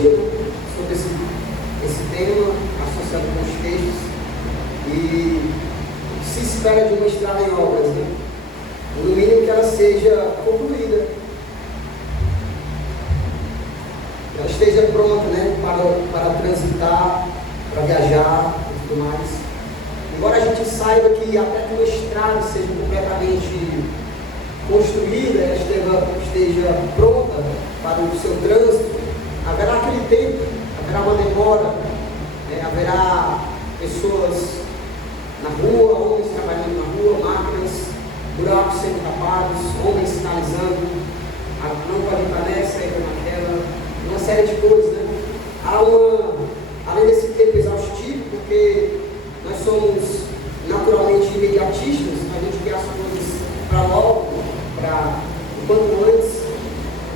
refletindo sobre esse tema, associado com os textos, e se espera de uma estrada em obras, né? No mínimo que ela seja concluída, que ela esteja pronta, né, para transitar, para viajar e tudo mais. Embora a gente saiba que até que uma estrada seja completamente construída, ela esteja pronta para o seu trânsito, haverá aquele tempo, haverá uma demora, haverá pessoas na rua, homens trabalhando na rua, máquinas, buracos sendo tapados, homens sinalizando, não pode entrar nessa, entra naquela, uma série de coisas, né? Além desse tempo exaustivo, porque nós somos naturalmente imediatistas, a gente quer as coisas para logo, o quanto antes,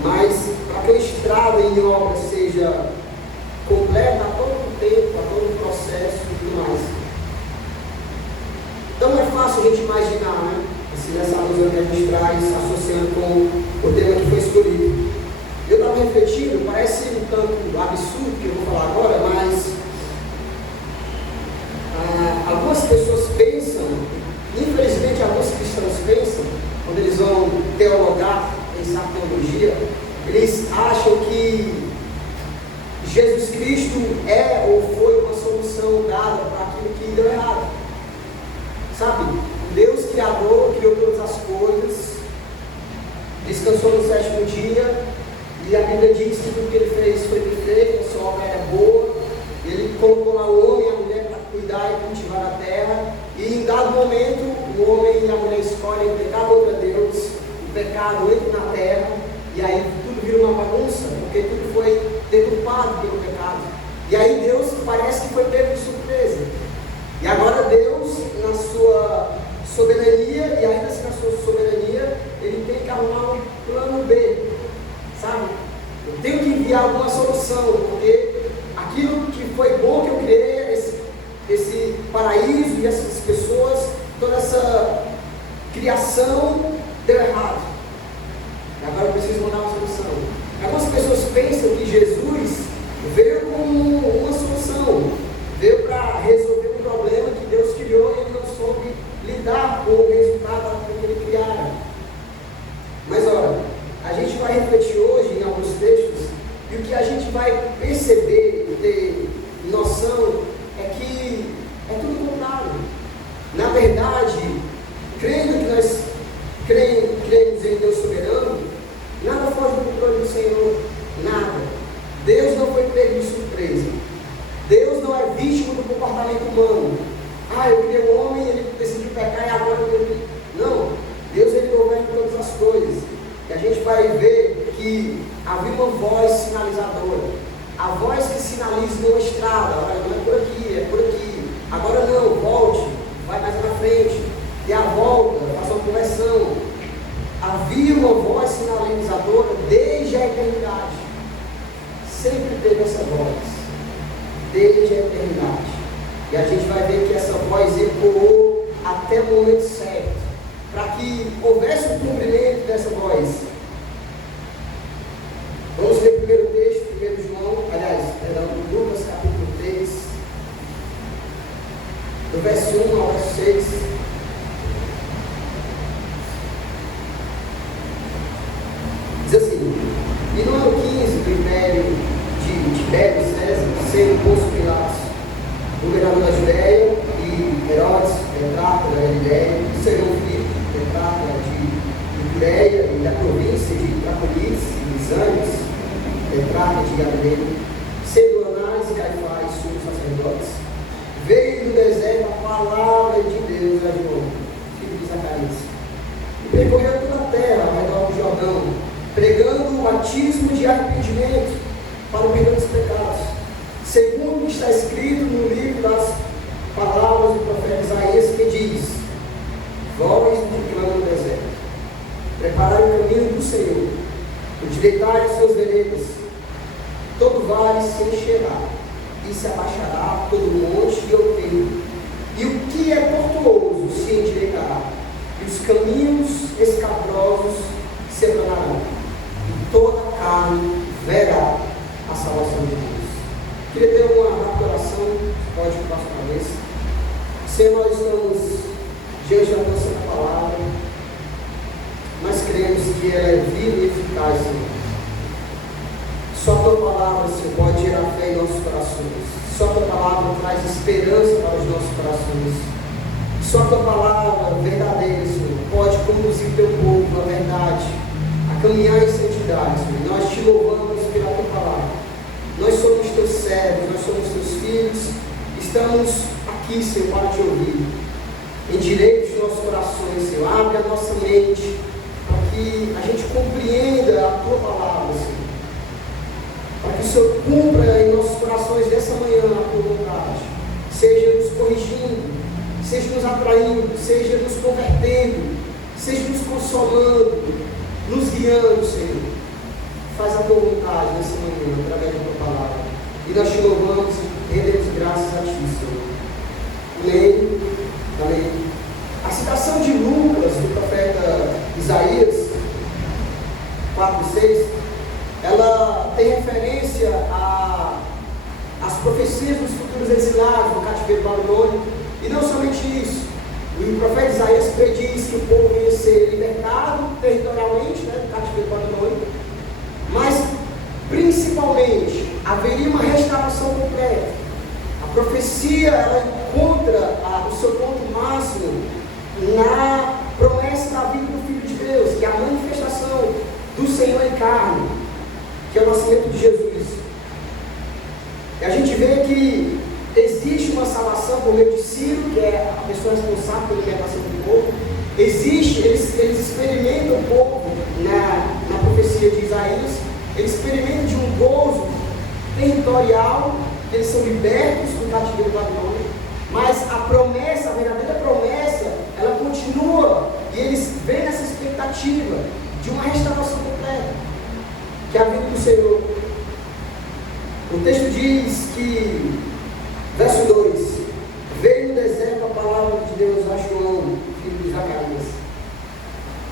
mas para que a estrada em obra seja completa a todo tempo, a todo processo e tudo mais. Então é fácil a gente imaginar, né? Assim, nessa alusão que a gente traz, associando com o tema que foi escolhido. Eu estava refletindo, parece um tanto absurdo que eu vou falar agora, mas algumas pessoas pensam, infelizmente alguns cristãos pensam, quando eles vão teologar, pensar teologia, eles acham que Jesus Cristo é ou foi uma solução dada para aquilo que deu errado. Sabe, Deus Criador criou todas as coisas, descansou no sétimo dia, e a Bíblia diz que tudo que ele fez foi perfeito, a sua obra era boa, ele colocou lá o homem e a mulher para cuidar e cultivar a terra, e em dado momento o homem e a mulher escolhem pecar contra Deus, o pecado entra na terra, e aí tudo vira uma bagunça, porque tudo foi deturpado pelo pecado. E aí Deus parece que foi pego de surpresa. E agora Deus, na sua soberania, e ainda assim na sua soberania, ele tem que arrumar um plano B, sabe? Eu tenho que enviar alguma solução, porque aquilo que foi bom que eu criei, esse paraíso e essas pessoas, toda essa criação deu errado. E agora eu preciso mandar uma solução. Algumas pessoas pensam que Jesus veio como uma solução, veio para resolver um problema que Deus criou e ele não soube lidar com o resultado que ele criara. Mas olha, a gente vai refletir hoje em alguns textos e o que a gente vai perceber e ter noção é que é tudo contrário. Na verdade, crendo que nós cremos em Deus soberano, nada foge do controle do Senhor, nada. Deus não foi pego de surpresa. Deus não é vítima do comportamento humano. Eu criei um homem, ele decidiu pecar e agora eu tenho que... Não, Deus ele governa todas as coisas. E a gente vai ver que havia uma voz sinalizadora. A voz que sinaliza uma estrada. Olha, não é por aqui, é por aqui. Agora não, volte, vai mais para frente. Dê a volta, faça uma conversão. Havia uma voz sinalizadora desde a eternidade. Sempre teve essa voz. Desde a eternidade. E a gente vai ver que essa voz ecoou até o momento certo, para que houvesse o cumprimento dessa voz. Vamos ler o primeiro texto, 1 João, Lucas capítulo 3, do verso 1 ao verso 6. Diz assim: e no ano 15 do império de Tibério César, sendo Pôncio Pilatos governador da Judéia, e Herodes, tetrarca da Galiléia, e Simão Filipe, tetrarca de Judeia e da província de Traconites e Lisânias, tetrarca de Galileia, sendo Anás e Caifás, sumos sacerdotes, veio do deserto a palavra de Deus a João, filho de Zacarias, e percorreu toda a terra ao redor do Jordão, pregando o batismo de arrependimento para o perdão dos pecados, segundo o que está escrito no livro das palavras do profeta Isaías, que diz: voz que clama no deserto, preparai o caminho do Senhor, endireitai as suas veredas, todo vale se encherá, e se abaixará todo monte e outeiro, e o que é tortuoso se endireitará, e os caminhos escabrosos se aplanarão, e toda a carne verá a salvação de Deus. Pode passar a vez. Senhor, nós estamos diante da tua santa palavra, mas cremos que ela é viva e eficaz, Senhor. Só a tua palavra, Senhor, pode gerar fé em nossos corações. Só a tua palavra traz esperança para os nossos corações. Só a tua palavra verdadeira, Senhor, pode conduzir teu povo à verdade, a caminhar em santidade, Senhor. Nós te louvamos pela tua palavra. Nós somos teus servos, nós somos teus filhos. Estamos aqui, Senhor, para te ouvir. Endireita os nossos corações, Senhor. Abre a nossa mente para que a gente compreenda a tua palavra, Senhor. Para que o Senhor cumpra em nossos corações dessa manhã a tua vontade. Seja nos corrigindo, seja nos atraindo, seja nos convertendo, seja nos consolando, nos guiando, Senhor. Faz a tua vontade nessa manhã, através da tua palavra. E nós te louvamos e rendemos graças a ti, Senhor. Amém. Amém. A citação de Lucas, do profeta Isaías, 4:6, ela tem referência às profecias dos futuros exilados no cativeiro babilônico. E não somente isso. O profeta Isaías prediz que o povo ia ser libertado territorialmente, do cativeiro babilônico, mas principalmente haveria uma restauração completa. A profecia ela encontra o seu ponto máximo na promessa da vida do Filho de Deus, que é a manifestação do Senhor em carne, que é o nascimento de Jesus. E a gente vê que existe uma salvação por meio de Ciro, que é a pessoa responsável pela libertação do povo. Eles experimentam um pouco na profecia de Isaías, eles experimentam de um gozo territorial, que eles são libertos do cativeiro babilônico, mas a promessa, a verdadeira promessa, ela continua, e eles vêm nessa expectativa de uma restauração completa, que é a vida do Senhor. O texto diz que, verso 2, veio no deserto a palavra de Deus a João, filho de Zacarias.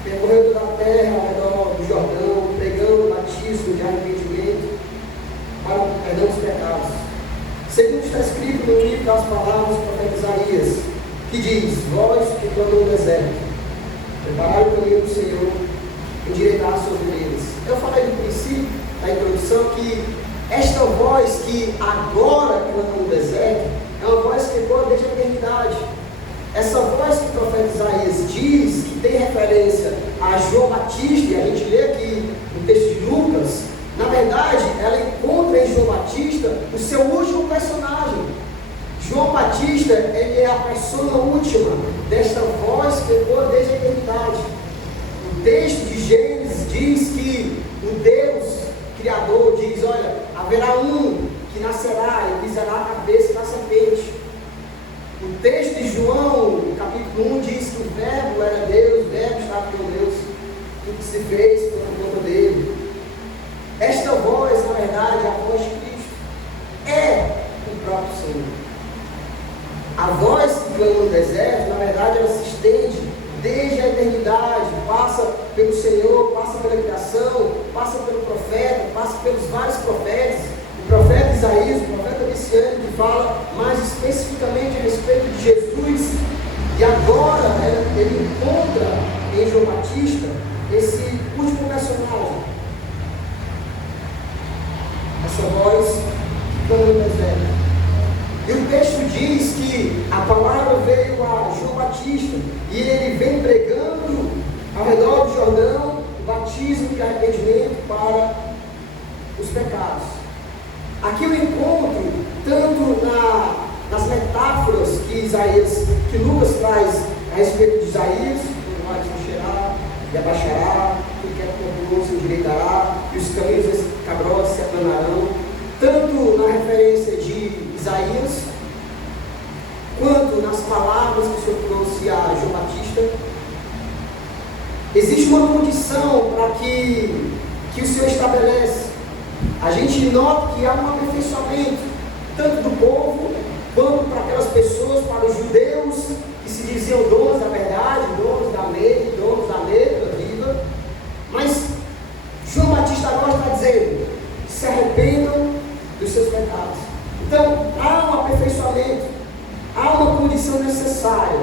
Percorreu toda a terra ao redor do Jordão, pregando o batismo de arrependimento para o perdão dos pecados. Segundo está escrito no livro das palavras do profeta Isaías, que diz: vós que clamam no deserto, preparai o caminho do Senhor, endireitar as suas veredas. Eu falei no princípio, da introdução, que esta voz que agora clama no deserto é uma voz que ecoa desde a eternidade. Essa voz que o profeta Isaías diz, que tem referência a João Batista, e a gente lê aqui no texto de Lucas, na verdade, ela encontra em João Batista o seu último personagem. João Batista, ele é a persona última desta voz que ecoa desde a eternidade. O texto de Gênesis diz que o Deus Criador diz: olha, haverá um que nascerá e pisará a cabeça da serpente. O texto de João, no capítulo 1, diz que o verbo era Deus, o verbo estava com Deus, tudo que se fez por conta dele. Esta voz, na verdade, é a voz de Cristo, é o próprio Senhor. A voz que clama no deserto, na verdade, ela se estende desde a eternidade, passa pelo Senhor, passa pela criação, passa pelo profeta, passa pelos vários profetas. O profeta Isaías, o profeta messiânico, que fala mais especificamente a respeito de Jesus, e agora ele encontra em João Batista esse último personagem, essa voz que clama no deserto. E o texto diz que a palavra veio a João Batista e ele vem pregando ao redor do Jordão o batismo de arrependimento para os pecados. Aqui eu encontro tanto nas metáforas que Lucas traz a respeito de Isaías: o mar se encherá e abaixará, tudo que é tortuoso se endireitará, e os caminhos escabrosos se aplanarão. Tanto na referência de Isaías, quanto nas palavras que o Senhor trouxe a João Batista, existe uma condição para que o Senhor estabelece. A gente nota que há um aperfeiçoamento, tanto do povo, quanto para aquelas pessoas, para os judeus, que se diziam donos da verdade, donos da lei, donos da letra viva. Mas João Batista agora está dizendo: se arrependam dos seus pecados. Então, há um aperfeiçoamento, há uma condição necessária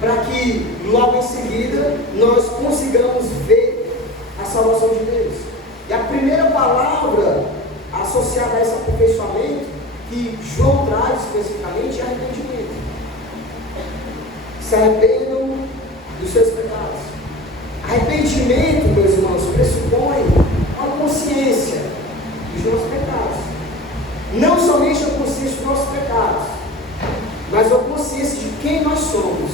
para que logo em seguida nós consigamos ver a salvação de Deus. E a primeira palavra associada a esse aperfeiçoamento que João traz especificamente é arrependimento. Se arrependam dos seus pecados. Arrependimento, meus irmãos, pressupõe uma consciência dos nossos pecados. Não somente a consciência dos nossos pecados, mas a consciência de quem nós somos.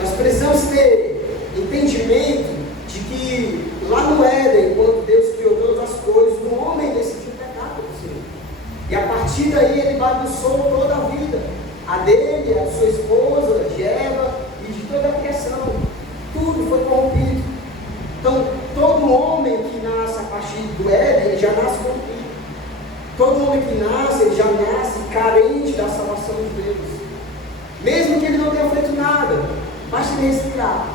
Nós precisamos ter entendimento de que lá no Éden, quando Deus criou todas as coisas, o homem decidiu pecar por si. E a partir daí ele bagunçou toda a vida. A dele, a de sua esposa, de Eva e de toda a criação. Tudo foi corrompido. Então, todo homem que nasce a partir do Éden, ele já nasce corrompido. Todo homem que nasce, ele já nasce carente da salvação de Deus. Mesmo que ele não tenha feito nada, basta ele respirar.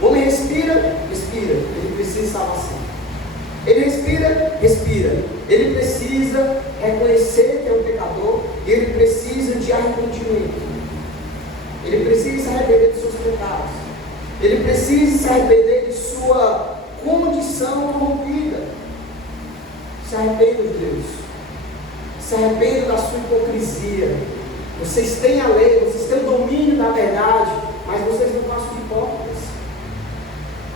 O homem respira, respira. Ele precisa de salvação. Ele respira, respira. Ele precisa reconhecer que é um pecador e ele precisa de arrependimento. Ele precisa se arrepender dos seus pecados. Ele precisa se arrepender de sua condição corrompida. Se arrependam de Deus. Se arrependam da sua hipocrisia. Vocês têm a lei, vocês têm o domínio da verdade, mas vocês não passam de hipócritas.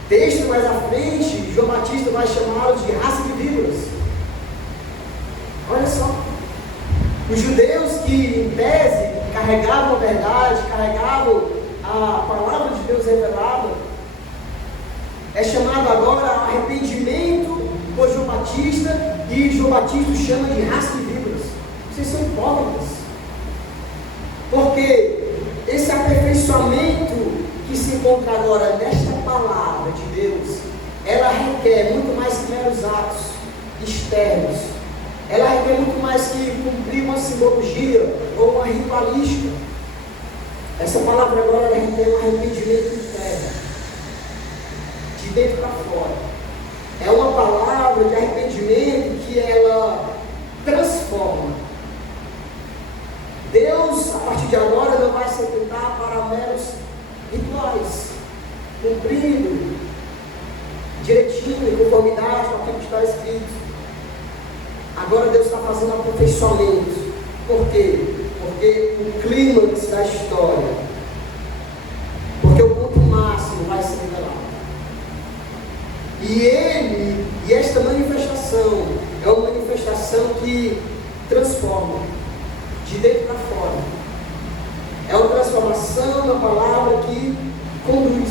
Texto mais à frente, João Batista vai chamá-los de raça de víboras. Olha só. Os judeus que, em tese, carregavam a verdade, carregavam a palavra de Deus revelada, é chamado agora arrependimento por João Batista, e João Batista chama de raça de víboras. Vocês são hipócritas. Porque esse aperfeiçoamento que se encontra agora nesta palavra de Deus, ela requer muito mais que meros atos externos. Ela requer muito mais que cumprir uma simbologia ou uma ritualística. Essa palavra agora ela requer um arrependimento interno, de dentro para fora. É uma palavra de arrependimento que ela transforma. Deus, a partir de agora, não vai se atentar para meros rituais, cumprindo direitinho, em conformidade com aquilo que está escrito. Agora Deus está fazendo um aperfeiçoamento. Por quê? Porque o clímax da história, porque o ponto máximo vai ser revelado. E esta manifestação é uma manifestação que transforma de dentro para fora. É uma transformação na palavra que conduz.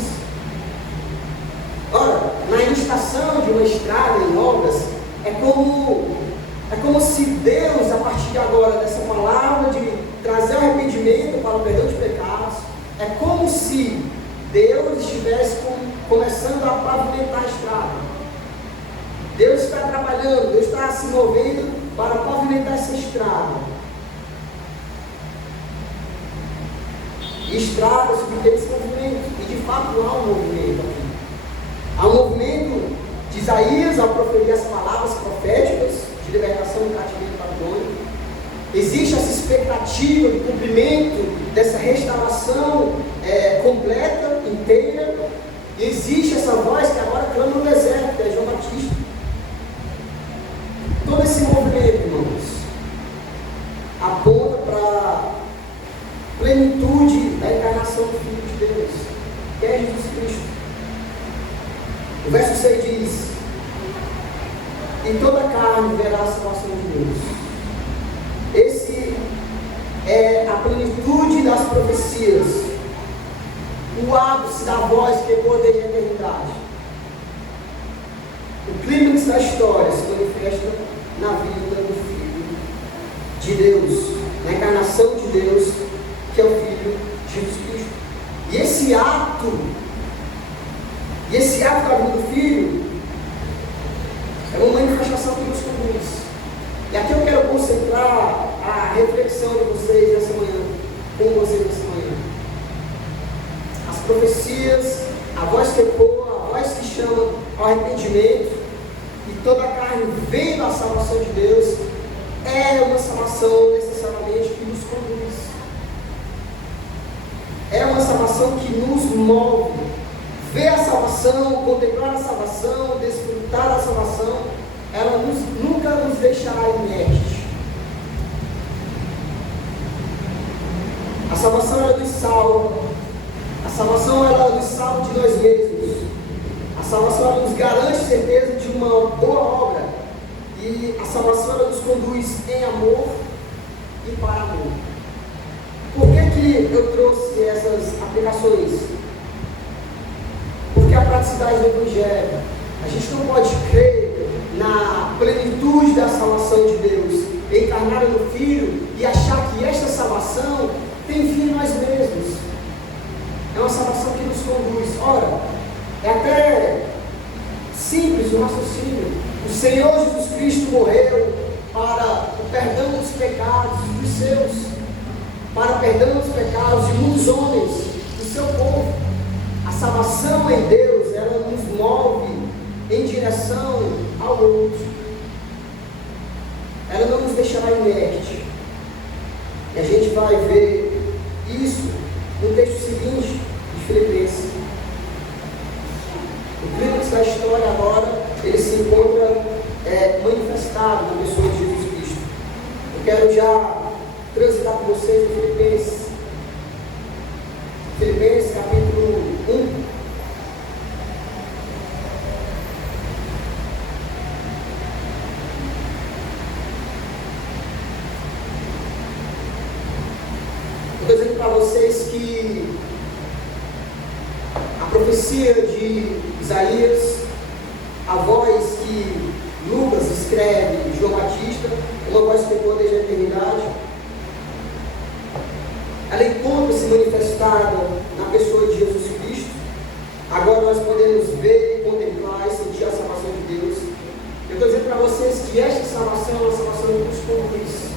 Ora, na estação de uma estrada em obras, é como se Deus, a partir de agora, dessa palavra de trazer o arrependimento para o perdão de pecados, é como se Deus estivesse começando a pavimentar a estrada. Deus está trabalhando, Deus está se movendo para pavimentar essa estrada. E estrada subtém esse movimento, e de fato há um movimento aqui. Há um movimento de Isaías ao proferir as palavras proféticas de libertação do cativeiro babilônico. Existe essa expectativa de cumprimento dessa restauração completa, inteira. E existe essa voz que agora clama no deserto, que é João Batista. Todo esse movimento, irmãos, aponta para a plenitude da encarnação do Filho de Deus, que é Jesus Cristo. O verso 6 diz: em toda a carne verá a salvação de Deus. Esse é a plenitude das profecias, o ápice da voz que ecoa desde a eternidade. O clímax da história se manifesta na vida do Filho de Deus, na encarnação de Deus, que é o Filho de Jesus Cristo. E esse ato da vida do Filho é uma manifestação que nos conduz. E aqui eu quero concentrar a reflexão de vocês nessa manhã, com vocês nessa manhã. As profecias, a voz que ecoa, a voz que chama ao arrependimento, e toda a carne vendo a salvação de Deus, é é uma salvação necessariamente que nos conduz. É uma salvação que nos move. Ver a salvação, contemplar a salvação, desfrutar da salvação, ela nunca nos deixará inerte. A salvação ela nos salva. A salvação ela nos salva de nós mesmos. A salvação ela nos garante certeza de uma boa obra. E a salvação ela nos conduz em amor e para amor. Por que eu trouxe essas aplicações? Porque a praticidade do Evangelho, a gente não pode crer na plenitude da salvação de Deus encarnada no Filho e achar que esta salvação tem fim em nós mesmos. É uma salvação que nos conduz. Ora, é até simples o raciocínio. O Senhor Jesus Cristo morreu para o perdão dos pecados dos seus, para o perdão dos pecados de muitos homens, do seu povo. A salvação em Deus, ela nos move em direção ao outro. Ela não nos deixará inerte. E a gente vai ver isso no texto seguinte de Filipenses. O clímax da história agora, ele se encontra manifestado na pessoa de Jesus Cristo. Eu quero já transitar com vocês em Filipenses. Filipenses capítulo 1. Estou dizendo para vocês que a profecia de Isaías, a voz que Lucas escreve de João Batista, uma voz que tem poder desde a eternidade, ela encontra-se manifestada na pessoa de Jesus Cristo. Agora nós podemos ver, contemplar e sentir a salvação de Deus. Eu estou dizendo para vocês que esta salvação é uma salvação que nos conduz.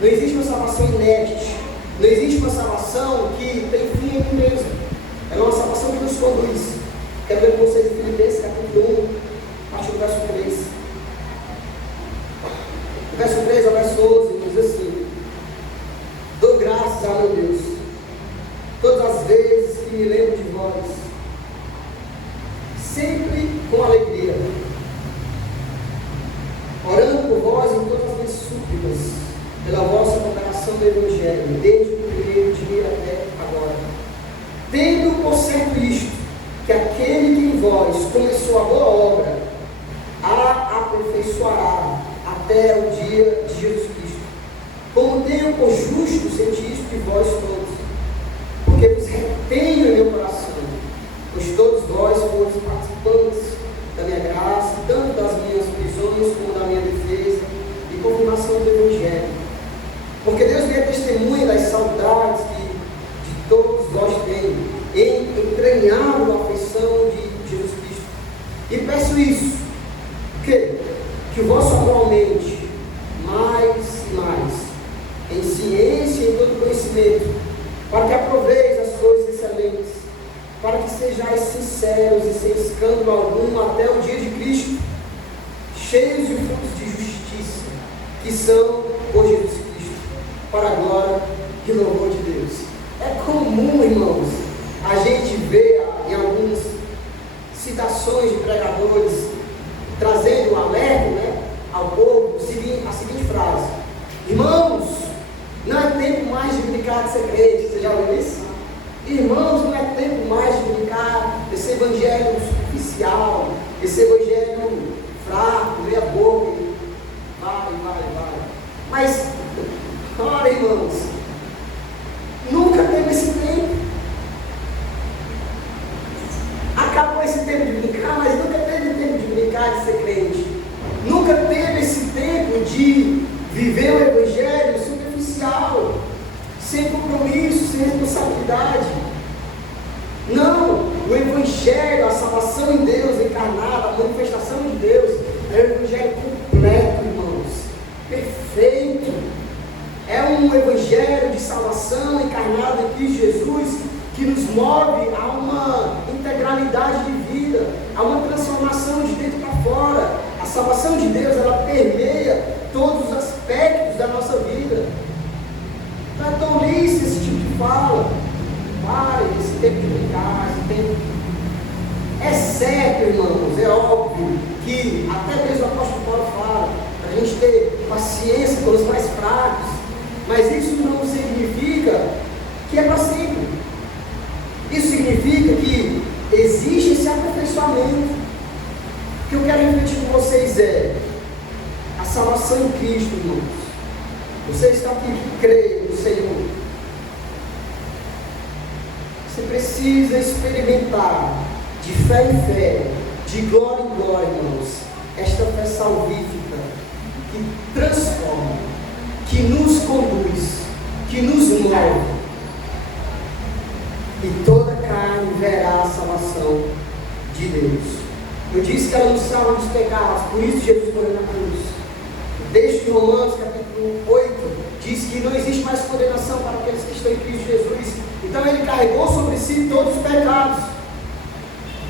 Não existe uma salvação inerte. Não existe uma salvação que tem fim em mim mesmo. É uma salvação que nos conduz. Quero ver com vocês em Filipenses capítulo 1, a partir do verso 3. O verso 3 ao verso 11 diz assim: dou graças a meu Deus, todas as vezes que me lembro de vós, sempre com alegria, orando por vós em todas as minhas súplicas, pela vossa cooperação do Evangelho, desde o primeiro dia até agora. Tendo por certo isto, que aquele que em vós começou a boa obra, a aperfeiçoará até o dia de Jesus Cristo. Como tenho por justo sentir isto de vós todos, porque vos retenho em meu coração, pois todos vós fostes participantes da minha graça, tanto das minhas prisões como da minha defesa e confirmação do Evangelho. Porque Deus me é testemunha das saudades que de todos vós tenho, entranhado na afeição de Jesus Cristo. E peço isso, que o vosso amor aumente mais e mais, em ciência e em todo conhecimento, para que aproveis as coisas excelentes, para que sejais sinceros e sem escândalo algum até o dia de Cristo, cheios de frutos de justiça, que são por Jesus Cristo, para a glória e louvor de Deus. É comum, irmãos, a gente ver em algumas citações de pregadores trazendo um alerta, ao povo a seguinte frase: irmãos, não é tempo mais de brincar de ser crente. Você já ouviu isso? Irmãos, não é tempo mais de brincar desse evangelho superficial, esse evangelho fraco, meia boca, vai. Mas, ora, irmãos, nunca teve esse tempo. Acabou esse tempo de brincar, mas nunca teve tempo de brincar de ser crente. Nunca teve esse tempo de viver o evangelho superficial, sem compromisso, sem responsabilidade. Não, o evangelho, a salvação em Deus encarnada, a manifestação de Deus, é um evangelho completo, irmãos, perfeito. É um evangelho de salvação encarnado em Cristo Jesus, que nos move a uma integralidade de vida, a uma transformação de dentro para fora. A salvação de Deus, ela permeia todos os aspectos paciência com os mais fracos, mas isso não significa que é para sempre. Isso significa que existe esse aperfeiçoamento. O que eu quero refletir com vocês é a salvação em Cristo, irmãos. Você está aqui que crê no Senhor. Você precisa experimentar de fé em fé, de glória em glória, irmãos, esta fé salvífica que transforma, que nos conduz, que nos move. E toda carne verá a salvação de Deus. Eu disse que ela nos salva dos pecados, por isso Jesus morreu na cruz. O texto de Romanos, capítulo 8, diz que não existe mais condenação para aqueles que estão em Cristo Jesus. Então ele carregou sobre si todos os pecados.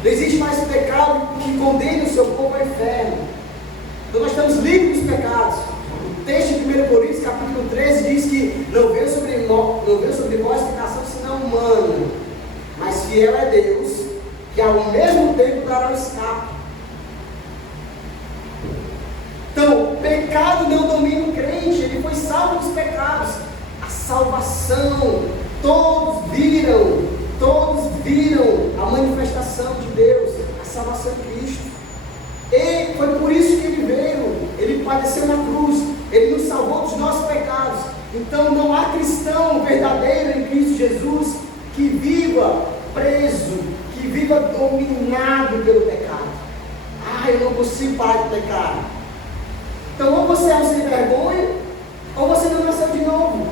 Não existe mais pecado que condene o seu povo ao inferno. Então nós estamos livres dos pecados. O texto de 1 Coríntios, capítulo 13, diz que não veio sobre vós tentação senão humana, mas fiel é Deus, que ao mesmo tempo dará o escape. Então, o pecado não domina o crente, ele foi salvo dos pecados. A salvação, todos viram a manifestação de Deus, a salvação de Cristo. E foi por isso que ele veio, ele padeceu na cruz, ele nos salvou dos nossos pecados. Então não há cristão verdadeiro em Cristo Jesus que viva preso, que viva dominado pelo pecado. Eu não consigo parar de pecar. Então ou você é um sem vergonha, ou você não nasceu de novo.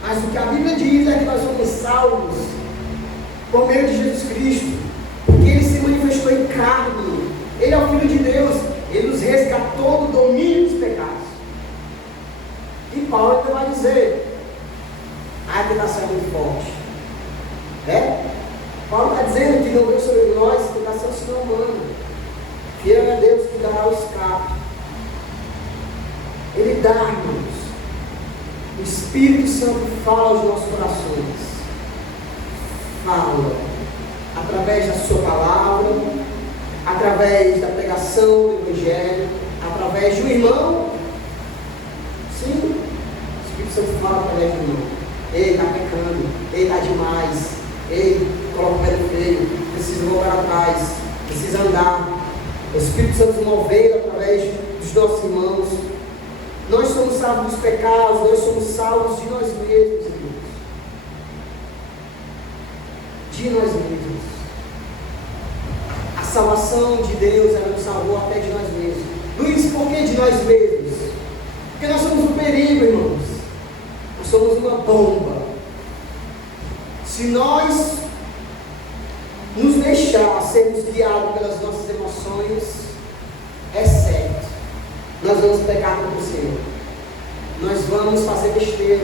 Mas o que a Bíblia diz é que nós somos salvos por meio de Jesus Cristo, porque Ele se manifestou em carne. Ele é o Filho de Deus, Ele nos resgatou do domínio dos pecados. E Paulo ainda vai dizer, a tentação é muito forte. Paulo está dizendo que não veio sobre nós tentação senão humana. Fiel é Deus que dará o escape. Ele dá, irmãos. O Espírito Santo fala aos nossos corações. Fala através da sua palavra, através da pregação do Evangelho, através de um irmão. Sim, o Espírito Santo fala através de um irmão. Ei, está pecando. Ei, está demais. Ei, coloca o pé no freio. Precisa voltar atrás. Precisa andar. O Espírito Santo nos movendo através dos nossos irmãos. Nós somos salvos dos pecados, nós somos salvos de nós mesmos, irmãos. De nós mesmos. A salvação de Deus, ela nos salvou até de nós mesmos. Luiz, por que de nós mesmos? Porque nós somos um perigo, irmãos. Nós somos uma bomba. Se nós nos deixar sermos guiados pelas nossas emoções, é certo, nós vamos pecar contra o Senhor. Nós vamos fazer besteira.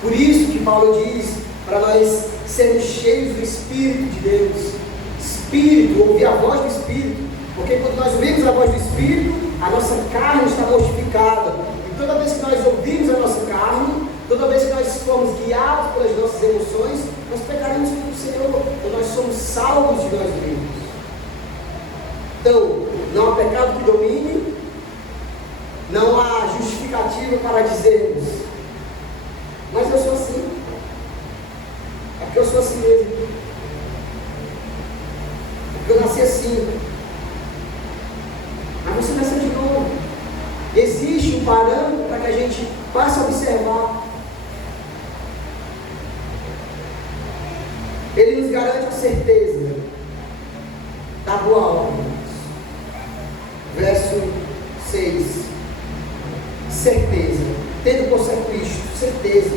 Por isso que Paulo diz para nós sermos cheios do Espírito de Deus. Espírito, ouvir a voz do Espírito. Porque quando nós ouvimos a voz do Espírito, a nossa carne está mortificada. E toda vez que nós ouvimos a nossa carne, toda vez que nós formos guiados pelas nossas emoções, nós pecaremos contra o Senhor. Então nós somos salvos de nós mesmos. Então, não há pecado que domine, não há justificativa para dizermos, mas eu sou assim. É porque eu sou assim mesmo. É porque eu nasci assim. Mas você nasceu de novo. Existe um parâmetro para que a gente passe a observar. Ele nos garante a certeza da boa obra. Verso 6. Certeza. Tendo por certo isto, certeza.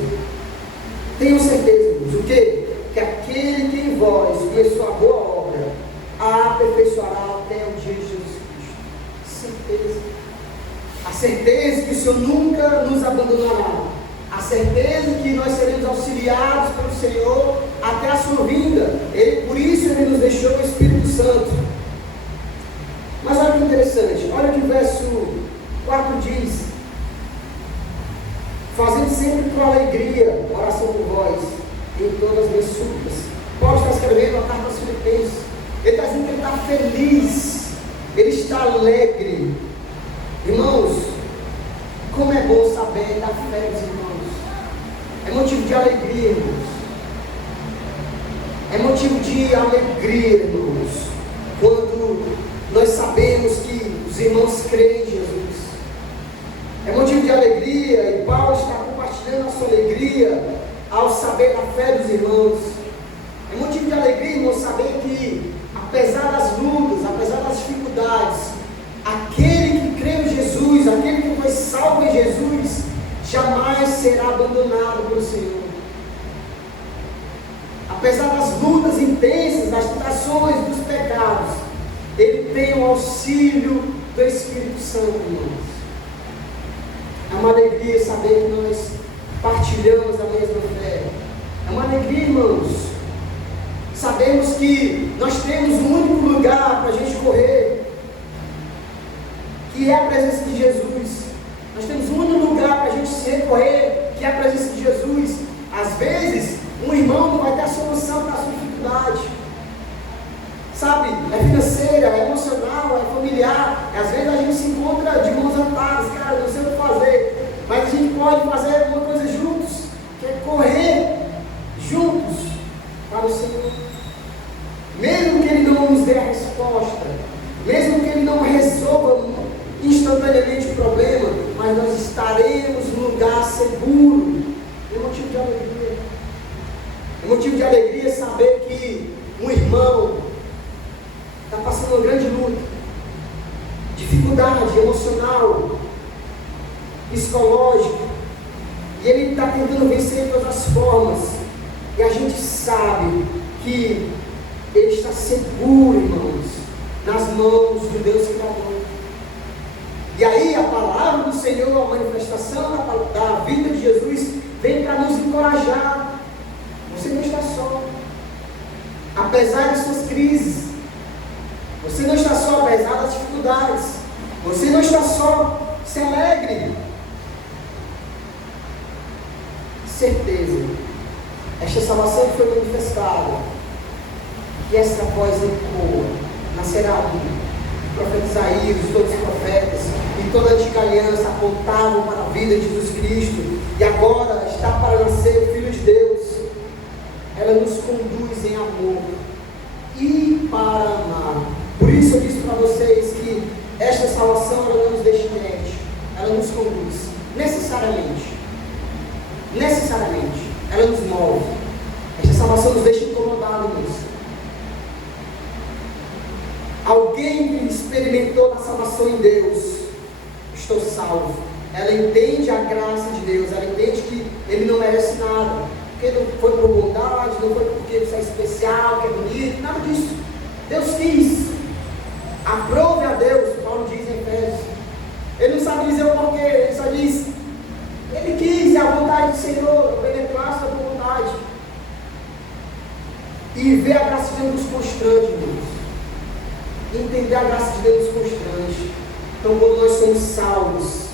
Tenham certeza, irmãos. O quê? Que aquele que em vós começou a boa obra, a aperfeiçoará até o dia de Jesus Cristo. Certeza. A certeza que o Senhor nunca nos abandonará. A certeza que nós seremos auxiliados pelo Senhor até a sua vinda. Por isso Ele nos deixou o Espírito Santo. Mas olha que interessante, olha que o verso 4 diz: fazendo sempre com alegria oração por vós, em todas as minhas súplicas. Paulo está escrevendo a carta aos Filipenses. Ele está dizendo que ele está feliz, ele está alegre. Irmãos, como é bom saber da fé dos irmãos. É motivo de alegria, irmãos. É motivo de alegria, irmãos, quando nós sabemos que os irmãos creem em Jesus. É motivo de alegria, e Paulo está compartilhando a sua alegria ao saber da fé dos irmãos. É motivo de alegria, irmãos, saber que, apesar das lutas, apesar das dificuldades, aquele que crê em Jesus, aquele que foi salvo em Jesus, jamais será abandonado pelo Senhor. Apesar das lutas intensas, das tentações, dos pecados, ele tem o auxílio do Espírito Santo, irmãos. É uma alegria saber que nós partilhamos a mesma fé. É uma alegria, irmãos, sabemos que nós temos um único lugar para a gente correr, que é a presença de Jesus. Nós temos um único lugar para a gente se recorrer, que é a presença de Jesus. Às vezes, um irmão não vai ter a solução para a sua dificuldade, sabe? É financeira, é emocional, é familiar. Às vezes a gente se encontra de mãos atadas, cara, não sei o que fazer, mas a gente pode fazer alguma coisa juntos, que é correr juntos para o Senhor. Mesmo que Ele não nos dê a resposta, mesmo que Ele não resolva instantaneamente o problema, mas nós estaremos no lugar seguro. É motivo de alegria. É motivo de alegria saber que um irmão está passando uma grande luta, dificuldade emocional, psicológica, e ele está tentando vencer de todas as formas, e a gente sabe que ele está seguro, irmãos, nas mãos do Deus Criador. E aí a palavra do Senhor, a manifestação da vida de Jesus, vem para nos encorajar. Você não está só, apesar de suas crises. Você não está só, apesar das dificuldades. Você não está só. Se alegre. Certeza, esta salvação que foi manifestada, que esta voz ecoa, nascerá o profeta Isaías, todos os profetas, e toda a antiga aliança apontavam para a vida de Jesus Cristo, e agora está para nascer o Filho de Deus. Ela nos conduz em amor e para amar. Por isso eu disse para vocês que esta salvação ela não nos deixa inerte, ela nos conduz necessariamente, ela nos move. Esta salvação nos deixa incomodados. Alguém que experimentou a salvação em Deus, estou salvo. Ela entende a graça de Deus, ela entende que Ele não merece nada, porque não foi por bondade, não foi porque você é especial, que é bonito, nada disso. Deus quis. Aprove a Deus, Paulo diz em Efésios. Ele não sabe dizer o porquê, ele só diz, Ele quis, é a vontade do Senhor, o beneplácito da tua vontade. E ver a graça de Deus nos constrange, irmãos. Entender a graça de Deus nos constrange. Então, quando nós somos salvos,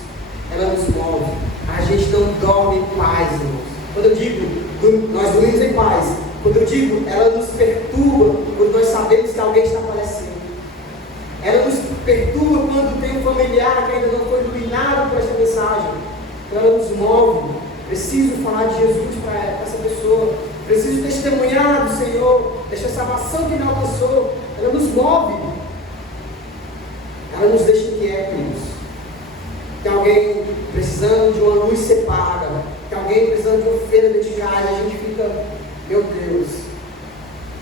ela nos move. A gente não dorme em paz, irmãos. Quando eu digo, nós dormimos em paz. Quando eu digo, ela nos perturba quando nós sabemos que alguém está falecendo. Ela nos perturba quando tem um familiar que ainda não foi iluminado por essa mensagem. Então ela nos move. Preciso falar de Jesus para essa pessoa. Preciso testemunhar do Senhor, desta salvação que Ele alcançou. Ela nos move. Ela nos deixa inquietos. Tem alguém precisando de uma luz ser paga. Tem alguém precisando de uma feira dedicada. A gente fica, meu Deus,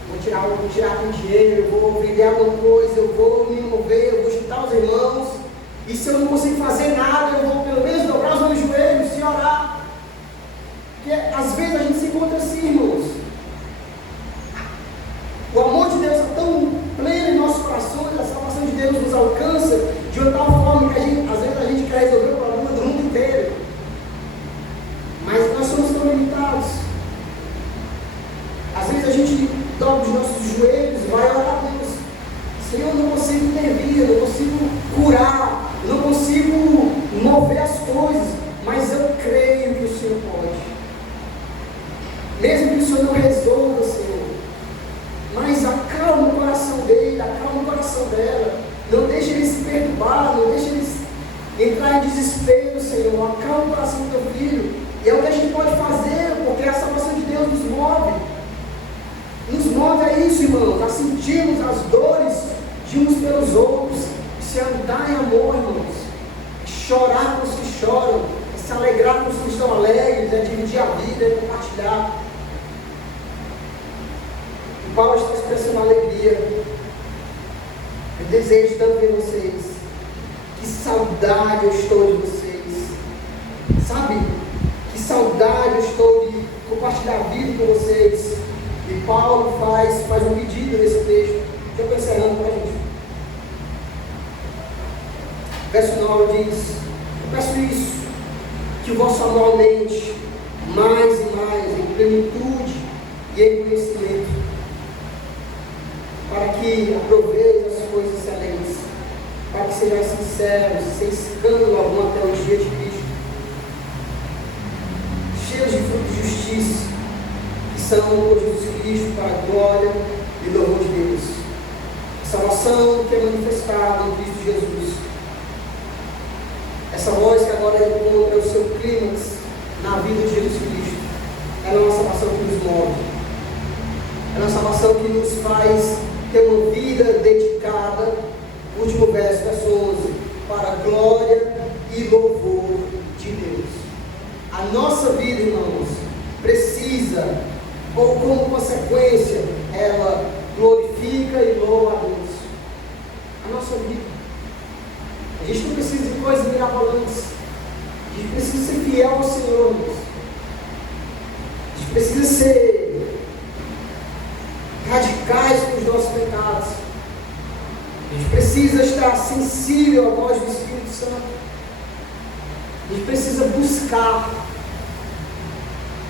vou tirar aqui dinheiro, eu vou vender alguma coisa, eu vou me mover, eu vou juntar os irmãos. E se eu não consigo fazer nada, eu vou pelo menos dobrar os meus joelhos e orar. Porque às vezes a gente se encontra assim, irmãos. O amor de Deus é tão pleno em nossos corações, a salvação de Deus nos alcança de uma tal forma que às vezes a gente quer resolver o problema do mundo inteiro. Mas nós somos tão limitados. Às vezes a gente dobra os nossos joelhos e vai orar a Deus. Senhor, eu não consigo intervir, eu não consigo curar, eu não consigo mover as coisas, mas eu creio que o Senhor pode. Mesmo que o Senhor não resolva, Senhor, mas acalma o coração dele, acalma o coração dela, não deixe ele se perder entrar em desespero, Senhor. Acalma o coração do teu filho. E é o que a gente pode fazer, porque a salvação de Deus nos move. Nos move a isso, irmãos, a sentirmos as dores de uns pelos outros, se andar em amor, irmãos, chorar com os que choram, se alegrar com os que estão alegres, é dividir a vida, é compartilhar. E Paulo está expressando alegria. Eu desejo tanto ver vocês. Que saudade eu estou de vocês. Sabe? Que saudade eu estou de compartilhar a vida com vocês. E Paulo faz um pedido nesse texto. Deixa eu encerrando para a gente. Verso 9 diz: eu peço isso, que o vosso amor aumente mais e mais em plenitude e em conhecimento, para que aproveite as coisas excelentes, para que sejais sinceros, sem escândalo algum até o dia de Cristo, cheios de frutos de justiça, que são por Jesus Cristo para a glória e louvor de Deus. A salvação que é manifestada em Cristo Jesus. Essa voz que agora encontra o seu clímax na vida de Jesus Cristo. Ela é uma salvação que nos move. Ela é uma salvação que nos faz ter uma vida dedicada, último verso, verso 11, para a glória e louvor de Deus. A nossa vida, irmãos, precisa, ou como consequência, ela glorifica e louva a Deus. A nossa vida. A gente não precisa de coisas mirabolantes. A gente precisa ser fiel ao Senhor, irmãos. A gente precisa ser radicais com os nossos pecados. A gente precisa estar sensível à voz do Espírito Santo. A gente precisa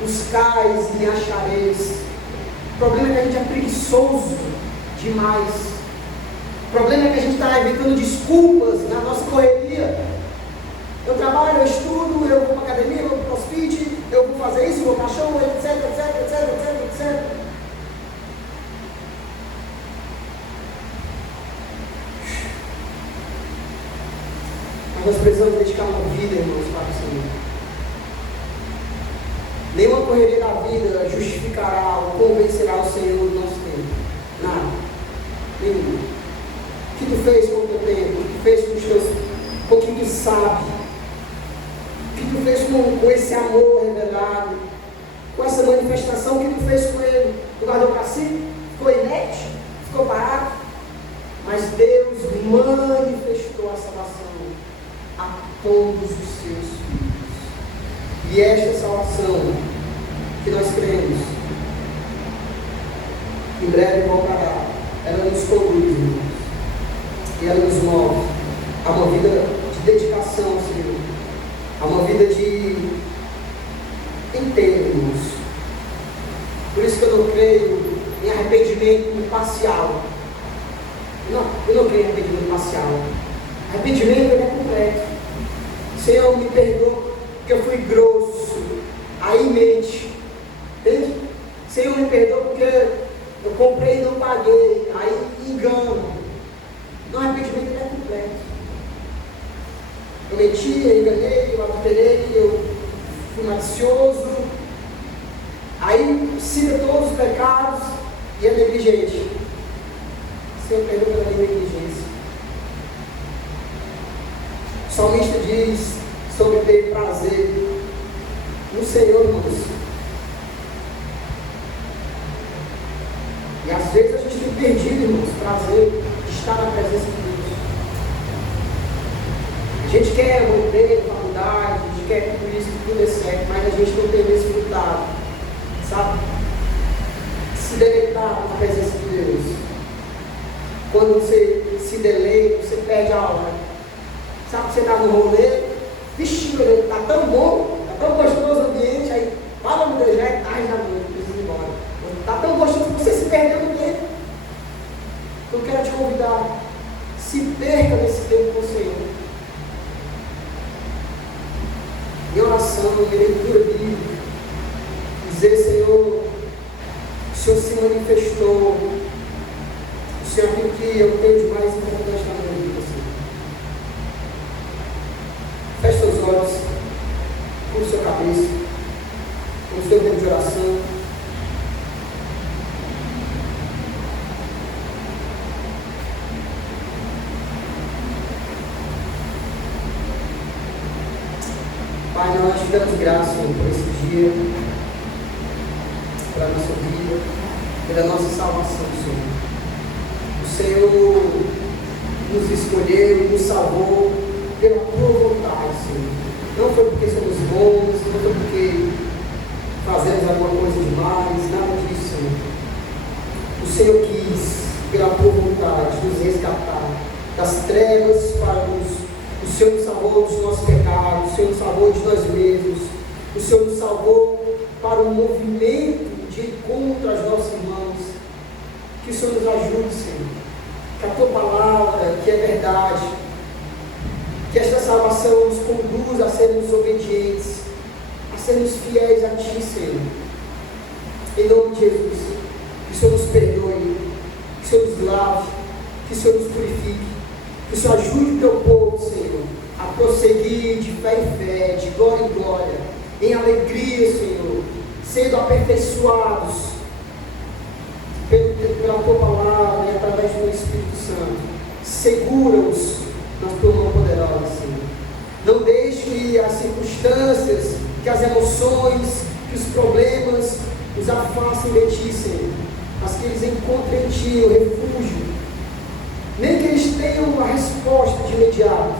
buscais e me achareis. O problema é que a gente é preguiçoso demais. O problema é que a gente está inventando desculpas na nossa correria. Eu trabalho, eu estudo, eu vou para a academia, eu vou para o crossfit, eu vou fazer isso, vou para cachorro, etc, etc, etc, etc, etc. Mas nós precisamos dedicar uma vida, irmãos, para o Senhor. Nenhuma correria da vida justificará ou convencerá o Senhor do nosso tempo. Nada. Nenhum. O que tu fez com o teu tempo? O que tu fez com os teus, com o que tu sabe? O que tu fez com esse amor revelado? Com essa manifestação, o que tu fez com ele? Tu guardou para si? Ficou inerte? Ficou parado? Mas Deus manifestou a salvação a todos os seus filhos. E esta salvação que nós cremos, em breve voltará, ela nos conduz, irmãos. E ela nos move a uma vida de dedicação ao Senhor, a uma vida de entendemos. Por isso que eu não creio em arrependimento parcial. Eu não creio em arrependimento parcial. Arrependimento é completo. Senhor, me perdoa porque eu fui grosso. Aí mente. Entende? Senhor, me perdoa porque eu comprei e não paguei. Aí engano. Não, arrependimento é completo. Eu menti, eu enganei, eu adulterei, eu fui malicioso. Aí cita todos os pecados e é negligente. Senhor, perdoa pela minha negligência. O salmista diz sobre ter prazer no Senhor, irmãos. E às vezes a gente tem perdido, irmãos, prazer de estar na presença de Deus. A gente quer um emprego, faculdade, a gente quer tudo isso, que tudo é certo, mas a gente não tem desfrutado, sabe? Se deleitar na presença de Deus. Quando você se deleita, você perde a alma. Sabe, você está no rolê, vixe, meu Deus, está tão bom, está tão gostoso o ambiente, aí, fala, meu Deus, já é tarde da noite, precisa ir embora. Está tão gostoso que você se perdeu no tempo. Eu quero te convidar, se perca nesse tempo com o Senhor. Em oração, em leitura bíblica, dizer, Senhor, o Senhor se manifestou, o Senhor é aquilo que eu tenho de mais importante na minha vida, Senhor. cabeça. Vamos ter um tempo de oração. Pai, nós te damos graça, Senhor, por esse dia, pela nossa vida, pela nossa salvação, Senhor. O Senhor nos escolheu e nos salvou pela tua vontade, Senhor. Não foi porque somos bons, não foi porque fazemos alguma coisa demais, nada disso, Senhor. O Senhor quis, pela tua vontade, nos resgatar das trevas para a luz. O Senhor nos salvou dos nossos pecados, o Senhor nos salvou de nós mesmos, o Senhor nos salvou para um movimento de encontro aos nossos irmãos. Que o Senhor nos ajude, Senhor. Que a tua palavra, que é verdade, que esta salvação nos conduza a sermos obedientes, a sermos fiéis a Ti, Senhor. Em nome de Jesus, que o Senhor nos perdoe, que o Senhor nos lave, que o Senhor nos purifique, que o Senhor ajude o Teu povo, Senhor, a prosseguir de fé em fé, de glória em glória, em alegria, Senhor, sendo aperfeiçoados pela Tua palavra e através do Teu Espírito Santo. Segura-os na Tua mão poderosa, Senhor. Não deixe que as circunstâncias, que as emoções, que os problemas os afastem de Ti, Senhor, mas que eles encontrem em Ti o refúgio. Nem que eles tenham a resposta de imediato,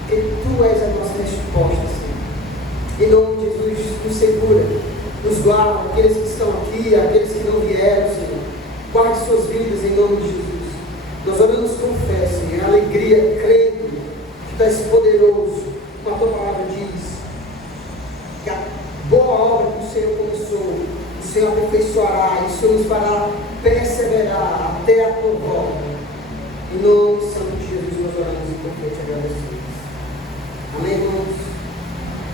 porque Tu és a nossa resposta, Senhor. Em nome de Jesus, nos segura, nos guarda, aqueles que estão aqui, aqueles que não vieram, Senhor. Guarde suas vidas em nome de Jesus. Nós oramos com fé, Senhor, em alegria, crendo que Tu és poderoso. Como a Tua palavra diz, que a boa obra que o Senhor começou, o Senhor aperfeiçoará, e o Senhor nos fará perseverar até a Tua volta. Em nome santo de Jesus nós oramos e com fé te agradecemos. Amém, irmãos?